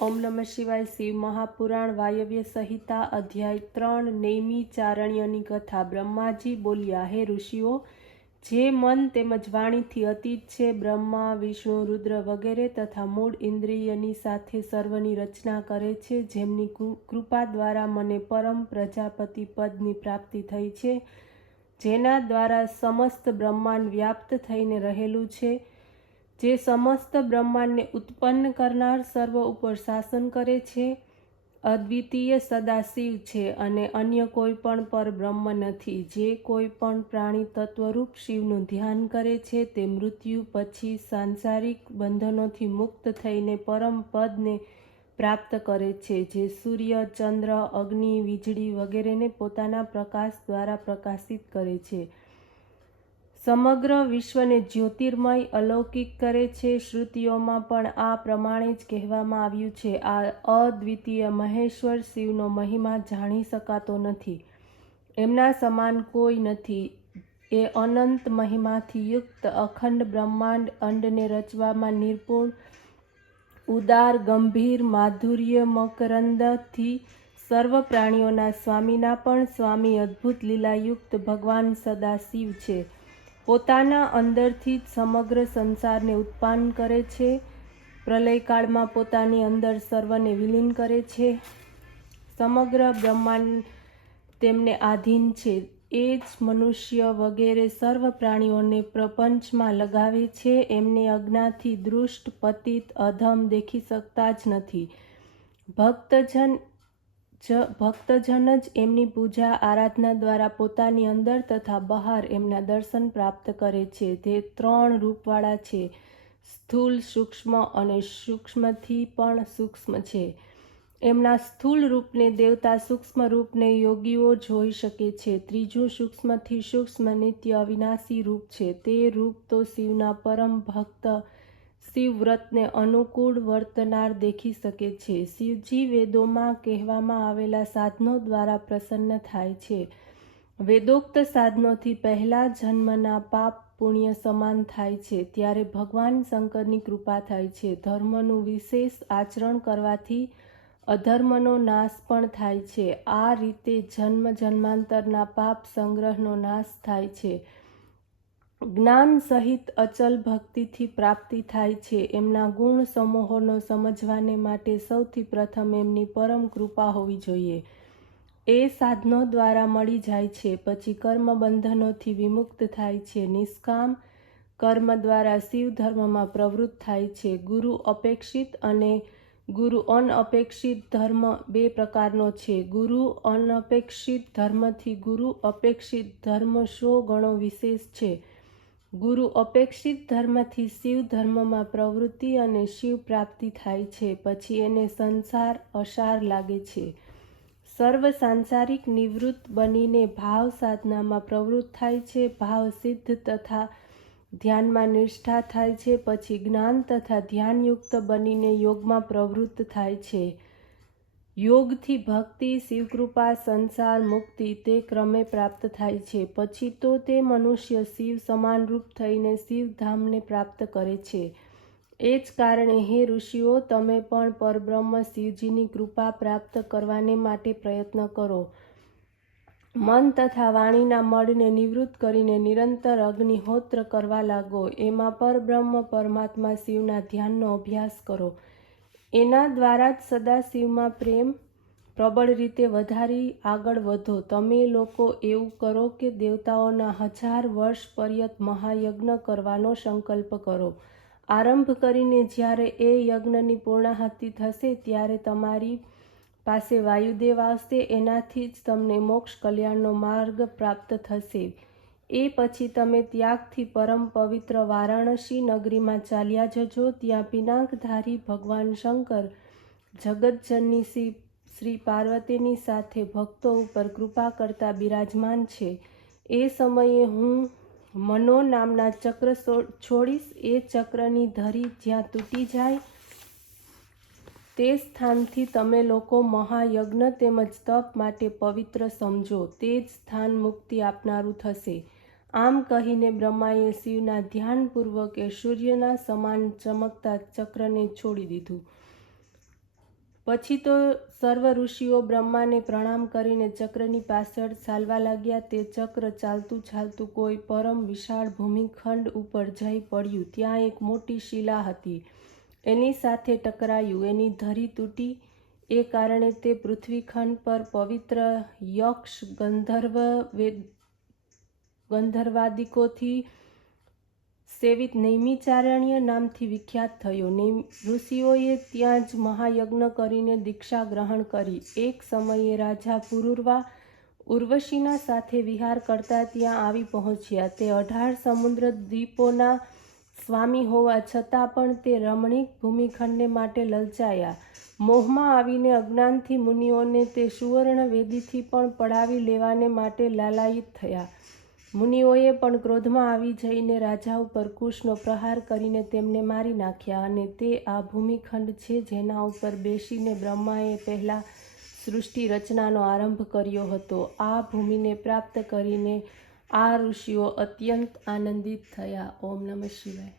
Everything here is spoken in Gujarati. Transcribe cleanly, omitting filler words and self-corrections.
ओम नमः शिवाय। शिव महापुराण वायव्य संहिता अध्याय 3 नेमी चारण्यनी कथा। ब्रह्माजी बोल्या, हे ऋषिओ, जे मन તેમજ વાણીથી અતીત છે, બ્રહ્મા, વિષ્ણુ, રુદ્ર વગેરે તથા મૂળ ઇન્દ્રિયની સાથે સર્વની રચના કરે છે, જેમની કૃપા દ્વારા મને પરમ પ્રજાપતિ પદની પ્રાપ્તિ થઈ છે, જેના દ્વારા સમસ્ત બ્રહ્માંડ વ્યાપ્ત થઈને રહેલું છે, જે સમસ્ત બ્રહ્માંડને ઉત્પન્ન કરનાર, સર્વ ઉપર શાસન કરે છે, અદ્વિતીય સદાશિવ છે અને અન્ય કોઈ પણ પર બ્રહ્મ નથી. જે કોઈ પણ પ્રાણી તત્વરૂપ શિવનું ધ્યાન કરે છે તે મૃત્યુ પછી સાંસારિક બંધનોથી મુક્ત થઈને પરમ પદને પ્રાપ્ત કરે છે, જે સૂર્ય, ચંદ્ર, અગ્નિ, વીજળી વગેરેને પોતાના પ્રકાશ દ્વારા પ્રકાશિત કરે છે, સમગ્ર વિશ્વને જ્યોતિર્મય અલૌકિક કરે છે. શ્રુતિઓમાં પણ આ પ્રમાણે જ કહેવામાં આવ્યું છે. આ અદ્વિતીય મહેશ્વર શિવનો મહિમા જાણી શકાતો નથી. એમના સમાન કોઈ નથી. એ અનંત મહિમાથી યુક્ત અખંડ બ્રહ્માંડ અંડને રચવામાં નિર્પુણ, ઉદાર, ગંભીર, માધુર્ય મકરંદથી સર્વ પ્રાણીઓના સ્વામીના પણ સ્વામી, અદ્ભુત લીલાયુક્ત ભગવાન સદાશિવ છે. પોતાના અંદરથી જ સમગ્ર સંસારને ઉત્પન્ન કરે છે. પ્રલયકાળમાં પોતાની અંદર સર્વને વિલીન કરે છે. સમગ્ર બ્રહ્માંડ તેમને આધીન છે. એ જ મનુષ્ય વગેરે સર્વ પ્રાણીઓને પ્રપંચમાં લગાવે છે. એમને અજ્ઞાથી દુષ્ટ, પતિત, અધમ દેખી શકતા જ નથી. ભક્તજન જ એમની પૂજા આરાધના દ્વારા પોતાની અંદર તથા બહાર એમના દર્શન પ્રાપ્ત કરે છે. તે 3 રૂપવાળા છે, સ્થૂલ, સૂક્ષ્મ અને સૂક્ષ્મથી પણ સૂક્ષ્મ છે. એમના સ્થૂળ રૂપને દેવતા, સૂક્ષ્મ રૂપને યોગીઓ જોઈ શકે છે. ત્રીજું સૂક્ષ્મથી સૂક્ષ્મ નિત્ય અવિનાશી રૂપ છે. તે રૂપ તો શિવના પરમ ભક્ત શિવ વ્રતને અનુકૂળ વર્તનાર દેખી શકે છે. શિવજી વેદોમાં કહેવામાં આવેલા સાધનો દ્વારા પ્રસન્ન થાય છે. વેદોક્ત સાધનોથી પહેલા જન્મના પાપ પુણ્ય સમાન થાય છે. ત્યારે ભગવાન શંકરની કૃપા થાય છે. ધર્મનું વિશેષ આચરણ કરવાથી અધર્મનો નાશ પણ થાય છે. આ રીતે જન્મ જન્માંતરના પાપ સંગ્રહનો નાશ થાય છે. જ્ઞાન સહિત અચલ ભક્તિથી પ્રાપ્તિ થાય છે. એમના ગુણ સમૂહોનો સમજવાને માટે સૌથી પ્રથમ એમની પરમ કૃપા હોવી જોઈએ. એ સાધનો દ્વારા મળી જાય છે. પછી કર્મ બંધનોથી વિમુક્ત થાય છે. નિષ્કામ કર્મ દ્વારા શિવ ધર્મમાં પ્રવૃત્ત થાય છે. ગુરુ અપેક્ષિત અને ગુરુ અનપેક્ષિત ધર્મ 2 પ્રકારનો છે. ગુરુ અનપેક્ષિત ધર્મથી ગુરુ અપેક્ષિત ધર્મ 100 ગણો વિશેષ છે. ગુરુ અપેક્ષિત ધર્મથી શિવ ધર્મમાં પ્રવૃત્તિ અને શિવ પ્રાપ્તિ થાય છે. પછી એને સંસાર અસાર લાગે છે. સર્વ સાંસારિક નિવૃત્ત બનીને ભાવ સાધનામાં પ્રવૃત્ત થાય છે. ભાવ સિદ્ધ તથા ધ્યાનમાં નિષ્ઠા થાય છે. પછી જ્ઞાન તથા ધ્યાનયુક્ત બનીને યોગમાં પ્રવૃત્ત થાય છે. યોગથી ભક્તિ, શિવકૃપા, સંસાર મુક્તિ તે ક્રમે પ્રાપ્ત થાય છે. પછી તો તે મનુષ્ય શિવ સમાન રૂપ થઈને શિવધામને પ્રાપ્ત કરે છે. એ જ કારણે હે ઋષિઓ, તમે પણ પરબ્રહ્મ શિવજીની કૃપા પ્રાપ્ત કરવાને માટે પ્રયત્ન કરો. મન તથા વાણીના મળને નિવૃત્ત કરીને નિરંતર અગ્નિહોત્ર કરવા લાગો. એમાં પરબ્રહ્મ પરમાત્મા શિવના ધ્યાનનો અભ્યાસ કરો. એના દ્વારા જ સદાશિવમાં પ્રેમ પ્રબળ રીતે વધારી આગળ વધો. તમે લોકો એવું કરો કે દેવતાઓના 1000 વર્ષ પર્યંત મહાયજ્ઞ કરવાનો સંકલ્પ કરો. આરંભ કરીને જ્યારે એ યજ્ઞની પૂર્ણાહુતિ થશે ત્યારે તમારી પાસે વાયુદેવ આવશે. એનાથી જ તમને મોક્ષ કલ્યાણનો માર્ગ પ્રાપ્ત થશે. એ પછી તમે ત્યાગથી પરમ પવિત્ર વારાણસી નગરીમાં ચાલ્યા જજો. ત્યાં પિનાકધારી ભગવાન શંકર જગતજનની શ્રી પાર્વતીની સાથે ભક્તો ઉપર કૃપા કરતા બિરાજમાન છે. એ સમયે હું મનો નામના ચક્ર છોડીશ. એ ચક્રની ધરી જ્યાં તૂટી જાય તે સ્થાનથી તમે લોકો મહાયજ્ઞ તેમજ તપ માટે પવિત્ર સમજો. તે જ સ્થાન મુક્તિ આપનારું થશે. આમ કહીને બ્રહ્માએ શિવના ધ્યાનપૂર્વક એ સૂર્યના સમાન ચમકતા ચક્રને છોડી દીધું. પછી તો સર્વ ઋષિઓ બ્રહ્માને પ્રણામ કરીને ચક્રની પાછળ ચાલવા લાગ્યા. તે ચક્ર ચાલતું ચાલતું કોઈ પરમ વિશાળ ભૂમિખંડ ઉપર જઈ પડ્યું. ત્યાં એક મોટી શિલા હતી, એની સાથે ટકરાયું. એની ધરી તૂટી. એ કારણે તે પૃથ્વીખંડ પર પવિત્ર યક્ષ ગંધર્વાદિકોથી સેવિત નૈમિચારણ્ય નામથી વિખ્યાત થયો. ઋષિઓએ ત્યાં જ મહાયજ્ઞ કરીને દીક્ષા ગ્રહણ કરી. એક સમયે રાજા પુરુરવા ઉર્વશીના સાથે વિહાર કરતા ત્યાં આવી પહોંચ્યા. તે 18 સમુદ્ર દ્વીપોના સ્વામી હોવા છતાં પણ તે રમણીક ભૂમિખંડને માટે લલચાયા. મોહમાં આવીને અજ્ઞાનથી મુનિઓને તે સુવર્ણ વેદીથી પણ પડાવી લેવાને માટે લાલાયિત થયા. મુનિઓએ પણ ક્રોધમાં આવી જઈને રાજા ઉપર કુશનો પ્રહાર કરીને તેમને મારી નાખ્યા. અને તે આ ભૂમિખંડ છે જેના ઉપર બેસીને બ્રહ્માએ પહેલા સૃષ્ટિ રચનાનો આરંભ કર્યો હતો. આ ભૂમિને પ્રાપ્ત કરીને આ ઋષિઓ અત્યંત આનંદિત થયા. ઓમ નમઃ શિવાય.